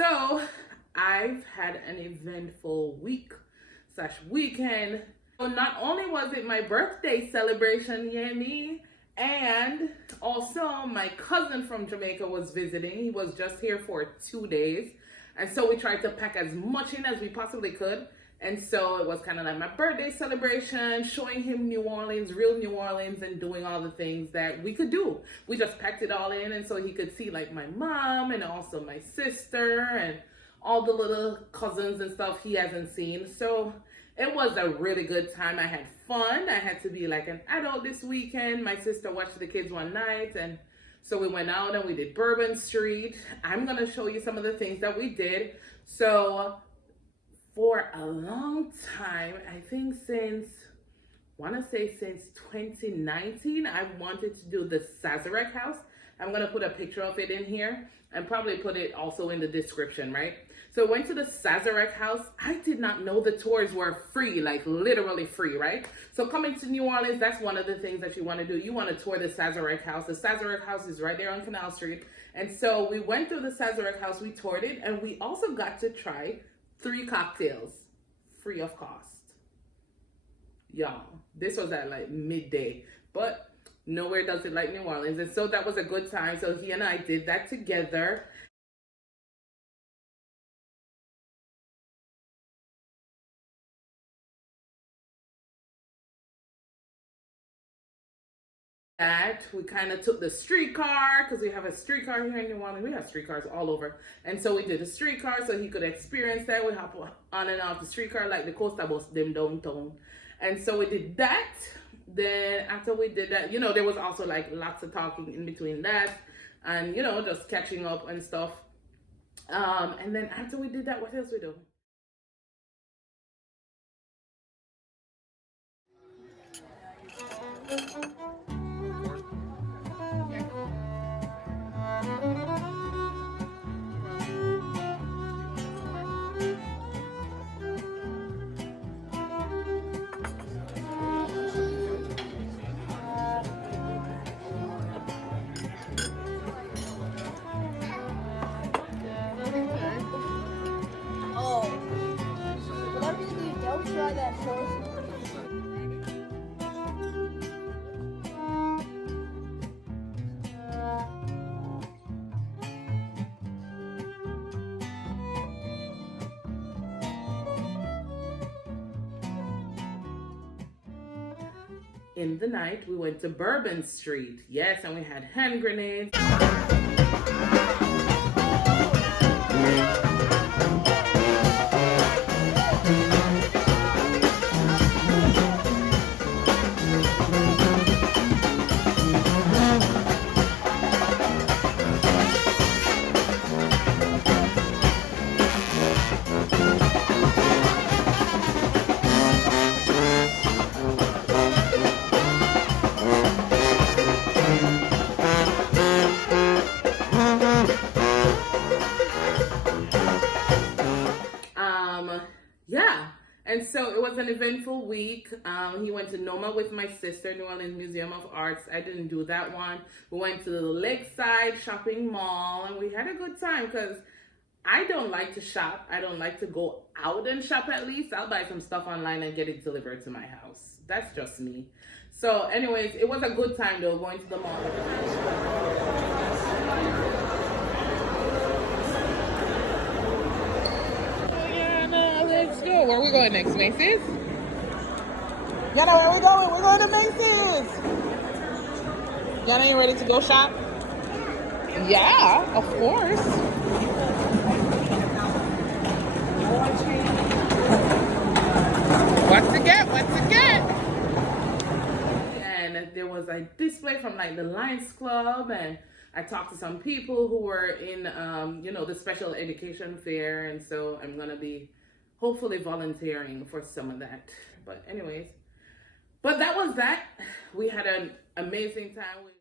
So I've had an eventful week/weekend. So not only was it my birthday celebration, me, and also my cousin from Jamaica was visiting. He was just here for 2 days. And so we tried to pack as much in as we possibly could. And so it was kind of like my birthday celebration, showing him New Orleans, real New Orleans, and doing all the things that we could do. We just packed it all in, and so he could see like my mom and also my sister and all the little cousins and stuff he hasn't seen. So it was a really good time. I had fun. I had to be like an adult this weekend. My sister watched the kids one night, and so we went out and we did Bourbon Street. I'm going to show you some of the things that we did. So for a long time, I think since 2019, I wanted to do the Sazerac House. I'm going to put a picture of it in here and probably put it also in the description, right? So I went to the Sazerac House. I did not know the tours were free, like literally free, right? So coming to New Orleans, that's one of the things that you want to do. You want to tour the Sazerac House. The Sazerac House is right there on Canal Street. And so we went through the Sazerac House, we toured it, and we also got to try 3 cocktails free of cost. Y'all, this was at like midday, but nowhere does it like New Orleans. And so that was a good time. So he and I did that together. That we kind of took the streetcar, because we have a streetcar here in New Orleans. We have streetcars all over, and so we did a streetcar so he could experience that. We hop on and off the streetcar like the coaster bus them downtown, and so we did that. Then after we did that, there was also like lots of talking in between that, and just catching up and stuff. And then after we did that, what else we do? In the night, we went to Bourbon Street. Yes, and we had hand grenades. And so it was an eventful week. He went to NOMA with my sister, New Orleans Museum of Arts. I didn't do that one. We went to the Lakeside Shopping Mall, and we had a good time because I don't like to shop. I don't like to go out and shop at least. I'll buy some stuff online and get it delivered to my house. That's just me. So anyways, it was a good time though, going to the mall. Let's go. Where are we going next, Macy's? Yana, where are we going? We're going to Macy's. Yana, you ready to go shop? Yeah, of course. What to get? What to get? And there was a display from like the Lions Club, and I talked to some people who were in, the special education fair, and so I'm gonna be hopefully volunteering for some of that. But anyways, but that was that. We had an amazing time with